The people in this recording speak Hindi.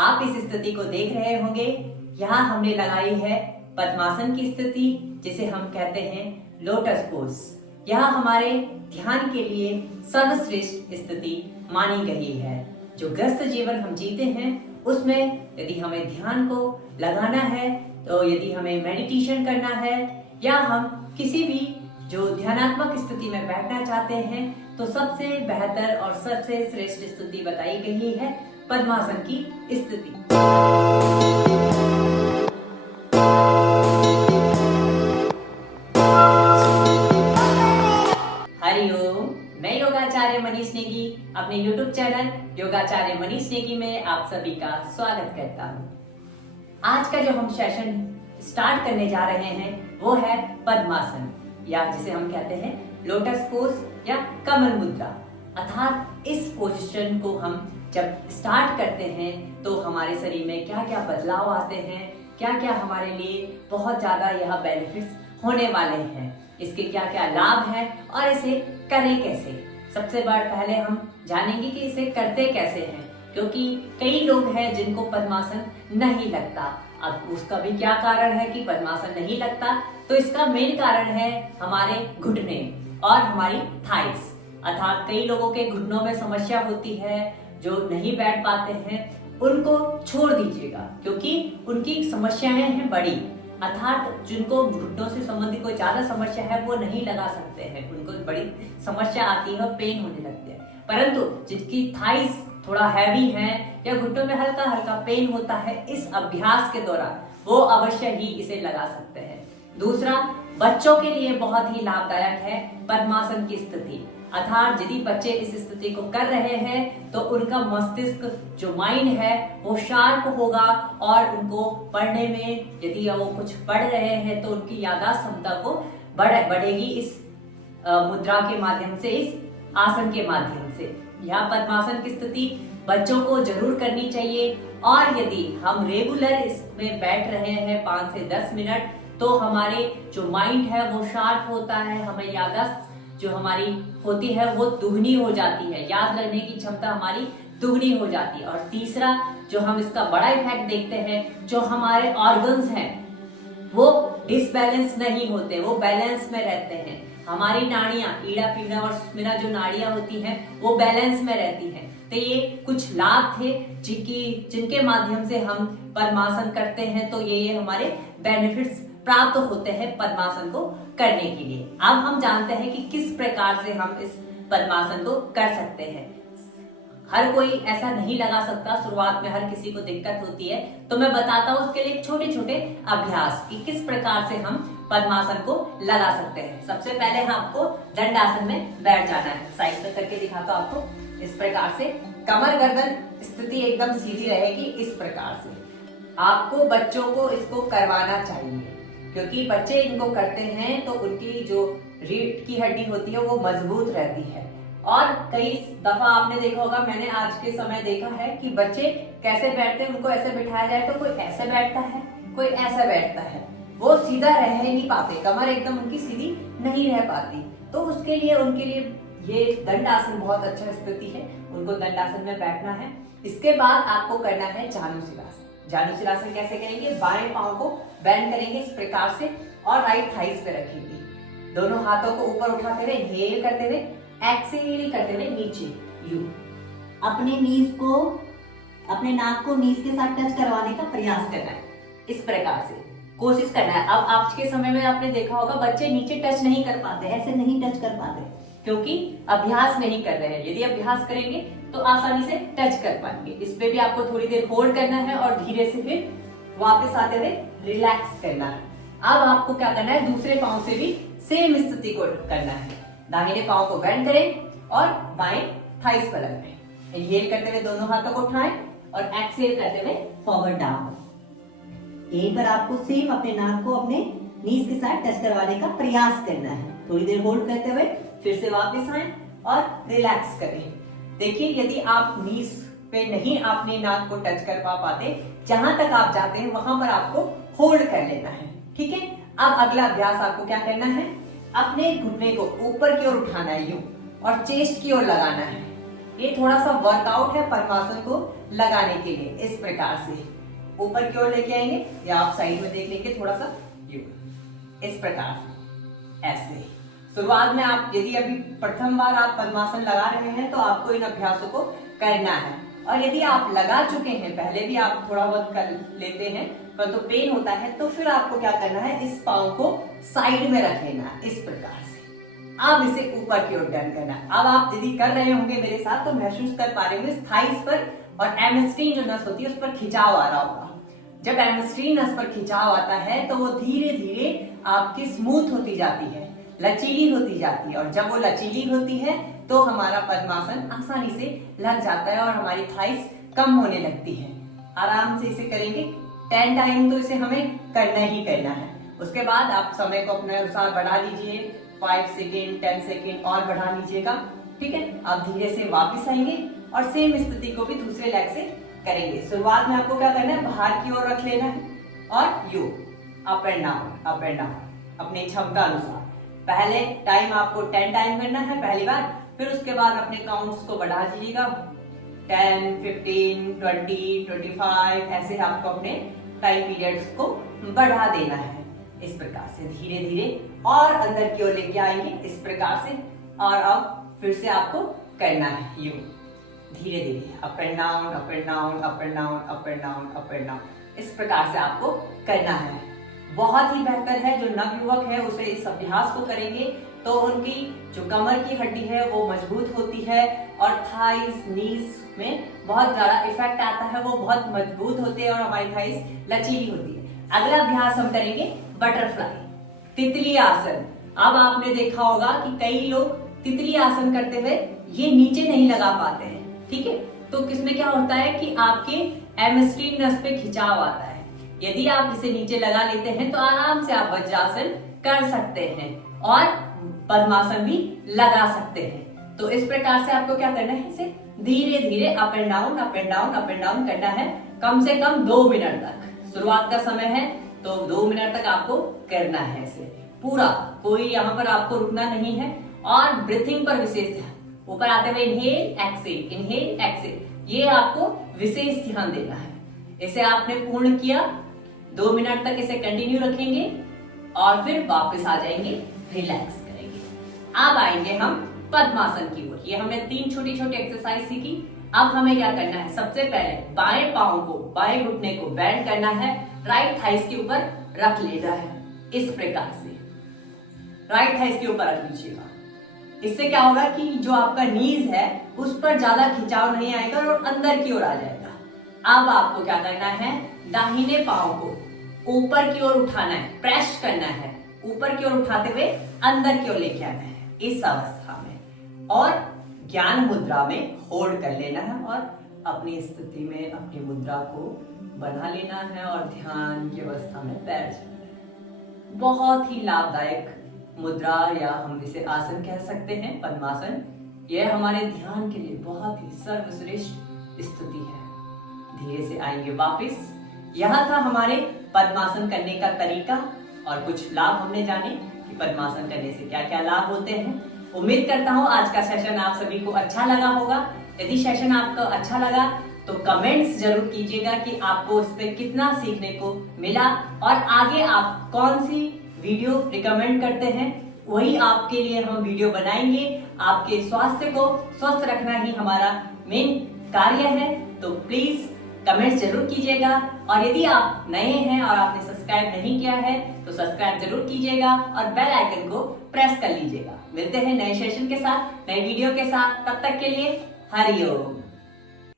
आप इस स्थिति को देख रहे होंगे। यहाँ हमने लगाई है पद्मासन की स्थिति, जिसे हम कहते हैं लोटस पोज। यह हमारे ध्यान के लिए सर्वश्रेष्ठ स्थिति मानी गई है। जो ग्रस्त जीवन हम जीते हैं उसमें यदि हमें ध्यान को लगाना है, तो यदि हमें मेडिटेशन करना है या हम किसी भी जो ध्यानात्मक स्थिति में बैठना चाहते हैं, तो सबसे बेहतर और सबसे श्रेष्ठ स्थिति बताई गई है पद्मासन की स्थिति। हरिओम, मैं योगाचार्य मनीष नेगी अपने YouTube चैनल योगाचार्य मनीष नेगी में आप सभी का स्वागत करता हूँ। आज का जो हम सेशन स्टार्ट करने जा रहे हैं वो है पद्मासन, या जिसे हम कहते हैं लोटस पोज या कमल मुद्रा। अर्थात इस पोजीशन को हम जब स्टार्ट करते हैं तो हमारे शरीर में क्या क्या बदलाव आते हैं, क्या क्या हमारे लिए बहुत ज्यादा यह बेनिफिट्स होने वाले हैं, इसके क्या क्या लाभ हैं और इसे करें कैसे। सबसे पहले हम जानेंगे कि इसे करते कैसे हैं, क्योंकि कई लोग हैं जिनको पद्मासन नहीं लगता। अब उसका भी क्या कारण है कि पद्मासन नहीं लगता, तो इसका मेन कारण है हमारे घुटने और हमारी थाइस। अर्थात कई लोगों के घुटनों में समस्या होती है, जो नहीं बैठ पाते हैं उनको छोड़ दीजिएगा, क्योंकि उनकी समस्याएं हैं बड़ी। अर्थात जिनको घुटनों से संबंधित कोई ज्यादा समस्या है वो नहीं लगा सकते हैं, उनको बड़ी समस्या आती है और पेन होने लगते हैं। परंतु जिनकी थाइस थोड़ा हैवी है या घुटनों में हल्का हल्का पेन होता है, इस अभ्यास के दौरान वो अवश्य ही इसे लगा सकते हैं। दूसरा, बच्चों के लिए बहुत ही लाभदायक है पद्मासन की स्थिति। अर्थात यदि बच्चे इस स्थिति को कर रहे हैं तो उनका मस्तिष्क जो माइंड है वो शार्प होगा और उनको पढ़ने में, यदि वो कुछ पढ़ रहे हैं तो उनकी याददाश्त क्षमता को बढ़ेगी इस मुद्रा के माध्यम से, इस आसन के माध्यम से। यह पद्मासन की स्थिति बच्चों को जरूर करनी चाहिए, और यदि हम रेगुलर इसमें बैठ रहे हैं 5 से 10 मिनट, तो हमारे जो माइंड है वो शार्प होता है, हमें याददाश्त जो हमारी होती है वो दुगनी हो जाती है, याद रखने की क्षमता हमारी दुगनी हो जाती है। और तीसरा, जो हम इसका बड़ा इफेक्ट देखते हैं, जो हमारे ऑर्गन्स हैं वो डिसबैलेंस नहीं होते, वो बैलेंस में रहते हैं। हमारी नाड़ियां, ईड़ा पीड़ा और सुषुम्ना जो नाड़ियां होती हैं वो बैलेंस में रहती हैं। तो ये कुछ लाभ थे जिनके माध्यम से हम पद्मासन करते हैं, तो ये हमारे बेनिफिट्स प्राप्त होते हैं पद्मासन को करने के लिए। अब हम जानते हैं कि किस प्रकार से हम इस पद्मासन को कर सकते हैं। हर कोई ऐसा नहीं लगा सकता, शुरुआत में हर किसी को दिक्कत होती है, तो मैं बताता हूँ उसके लिए छोटे छोटे अभ्यास कि किस प्रकार से हम पद्मासन को लगा सकते हैं। सबसे पहले आपको दंडासन में बैठ जाना है। साइड पे करके दिखाता हूँ आपको। इस प्रकार से कमर गर्दन स्थिति एकदम सीधी रहेगी। इस प्रकार से आपको बच्चों को इसको करवाना चाहिए, क्योंकि बच्चे इनको करते हैं तो उनकी जो रीढ़ की हड्डी होती है वो मजबूत रहती है। और कई दफा आपने देखा होगा, मैंने आज के समय देखा है कि बच्चे कैसे बैठते हैं, उनको ऐसे बिठाया जाए तो कोई ऐसे बैठता है, कोई ऐसा बैठता है, वो सीधा रह ही नहीं पाते, कमर एकदम उनकी सीधी नहीं रह पाती। तो उसके लिए उनके लिए ये दंडासन बहुत अच्छा स्थिति है, उनको दंडासन में बैठना है। इसके बाद आपको करना है जानुशिरासन। जानुशिरासन कैसे करेंगे? बाएं पांव को बेंड करेंगे इस प्रकार से और राइट थाइस पे रखेंगे। दोनों हाथों को ऊपर उठाते हुए इनहेल करते हुए एक्सहेल करते हुए नीचे यू। अपने नीज को, अपने नाक को नीज के साथ टच करवाने का प्रयास करना है। इस प्रकार से कोशिश करना है। अब आज के समय में आपने देखा होगा बच्चे नीचे टच नहीं कर पाते, ऐसे नहीं टच कर पाते, क्योंकि अभ्यास नहीं कर रहे हैं। यदि अभ्यास करेंगे तो आसानी से टच कर पाएंगे। इस पे भी आपको थोड़ी देर होल्ड करना है और धीरे से फिर वापस आते हुए रिलैक्स करना है। अब आपको क्या करना है? दूसरे पांव से भी सेम स्थिति को करना है। दाहिने पांव को बेंड करें और बाएं थाइस पर लगाएं। इनहेल करते हुए दोनों हाथों को उठाएं और एक्सहेल करते हुए फॉरवर्ड डाउन। एक बार आपको सेम अपने नाक को अपने नीज के साथ टच करवाने का प्रयास करना है। थोड़ी देर होल्ड करते हुए फिर से वापस आएं और रिलैक्स करें। देखिए, यदि आप नीज पे नहीं अपने नाक को टच कर पाते, जहां तक आप जाते हैं वहां पर आपको होल्ड कर लेना है। ठीक है। अब अगला अभ्यास आपको क्या करना है? अपने घुटने को ऊपर की ओर उठाना है यूं, और चेस्ट की ओर लगाना है। ये थोड़ा सा वर्कआउट है पद्मासन को लगाने के लिए। इस प्रकार से ऊपर की ओर लेके आएंगे या आप साइड में देख लेंगे थोड़ा सा यू, इस प्रकार से ऐसे। शुरुआत में आप यदि अभी प्रथम बार आप पद्मासन लगा रहे हैं तो आपको इन अभ्यासों को करना है, और यदि आप लगा चुके हैं पहले भी आप थोड़ा बहुत कर लेते हैं पर तो पेन होता है, तो फिर आपको क्या करना है, इस पांव को साइड में रख लेना है इस प्रकार से। अब इसे ऊपर की ओर टर्न करना है। अब आप यदि कर रहे होंगे मेरे साथ तो महसूस कर पा रहे होंगे थाइस पर और एमस्ट्रीन जो नस होती है उस पर खिंचाव आ रहा होगा। जब एमस्ट्रीन नस पर खिंचाव आता है तो वो धीरे धीरे आपकी स्मूथ होती जाती है, लचीली होती जाती है, और जब वो लचीली होती है तो हमारा पद्मासन आसानी से लग जाता है और हमारी थाइस कम होने लगती है। आराम से इसे करेंगे 10 टाइम, तो इसे हमें करना ही करना है। उसके बाद आप समय को अपने अनुसार बढ़ा लीजिए, 5 सेकेंड 10 सेकेंड और बढ़ा लीजिएगा, ठीक है। आप धीरे से वापस आएंगे और सेम स्थिति को भी दूसरे लेग से करेंगे। शुरुआत में आपको क्या करना है, बाहर की ओर रख लेना है और यू अप एंड डाउन अपने क्षमता अनुसार। पहले टाइम आपको 10 टाइम करना है पहली बार, फिर उसके बाद अपने काउंट्स को बढ़ा दीजिएगा 10, 15, 20, 25, ऐसे आपको अपने टाइम पीरियड्स को बढ़ा देना है। इस प्रकार से धीरे धीरे और अंदर की ओर लेके आएंगे इस प्रकार से, और अब फिर से आपको करना है यू धीरे धीरे up and down up and down up and down up and down up and down, इस प्रकार से आपको करना है। बहुत ही बेहतर है जो नवयुवक है उसे इस अभ्यास को करेंगे तो उनकी जो कमर की हड्डी है वो मजबूत होती है और थाइस नीज में बहुत ज्यादा इफेक्ट आता है, वो बहुत मजबूत होते हैं और हमारी थाइस लचीली होती है। अगला अभ्यास हम करेंगे बटरफ्लाई, तितली आसन। अब आपने देखा होगा कि कई लोग तितली आसन करते हुए ये नीचे नहीं लगा पाते हैं, ठीक है। तो किसमें क्या होता है कि आपके एमस्ट्रीन नस पे खिंचाव आता है। यदि आप इसे नीचे लगा लेते हैं तो आराम से आप वज्रासन कर सकते हैं और पद्मासन भी लगा सकते हैं। तो इस प्रकार से आपको क्या करना है, इसे धीरे धीरे up and down up and down up and down करना है, कम से कम 2 मिनट तक। शुरुआत का समय है तो 2 मिनट तक आपको करना है इसे पूरा, कोई यहाँ पर आपको रुकना नहीं है। और ब्रीथिंग पर विशेष ध्यान, ऊपर आते हुए इनहेल एक्सेल, ये आपको विशेष ध्यान देना है। इसे आपने पूर्ण किया, 2 मिनट तक इसे कंटिन्यू रखेंगे और फिर वापस आ जाएंगे, रिलैक्स करेंगे। अब आएंगे हम पद्मासन की ओर। ये हमने 3 छोटी छोटी एक्सरसाइज सीखी। अब हमें क्या करना है, सबसे पहले बाएं पांव को, बाएं घुटने को बेंड करना है, राइट थाइस के ऊपर रख लेना है इस प्रकार से। राइट थाइस के ऊपर रख लीजिएगा। इससे क्या होगा कि जो आपका नीज है उस पर ज्यादा खिंचाव नहीं आएगा और अंदर की ओर आ जाएगा। अब आपको क्या करना है, दाहिने पांव को ऊपर की ओर उठाना है, प्रेस करना है, ऊपर की ओर उठाते हुए अंदर की ओर लेके आना है इस अवस्था में, और ज्ञान मुद्रा में होल्ड कर लेना है और अपनी स्थिति में अपनी मुद्रा को बना लेना है और ध्यान की अवस्था में बैठ जाना है। बहुत ही लाभदायक मुद्रा या हम इसे आसन कह सकते हैं, पद्मासन। यह हमारे ध्यान के लिए बहुत ही सर्वश्रेष्ठ स्थिति है। धीरे से आएंगे वापस। यह था हमारे पद्मासन करने का तरीका और कुछ लाभ हमने जाने कि पद्मासन करने से क्या क्या लाभ होते हैं। उम्मीद करता हूँ आज का सेशन आप सभी को अच्छा लगा होगा। यदि सेशन आपको अच्छा लगा तो कमेंट्स जरूर कीजिएगा कि आपको इस पे कितना सीखने को मिला और आगे आप कौन सी वीडियो रिकमेंड करते हैं, वही आपके लिए हम वीडियो बनाएंगे। आपके स्वास्थ्य को स्वस्थ रखना ही हमारा मेन कार्य है, तो प्लीज कमेंट्स जरूर कीजिएगा। और यदि आप नए हैं और आपने सब्सक्राइब नहीं किया है तो सब्सक्राइब जरूर कीजिएगा और बेल आइकन को प्रेस कर लीजिएगा। मिलते हैं नए सेशन के साथ, नए वीडियो के साथ। तब तक के लिए हरिओम।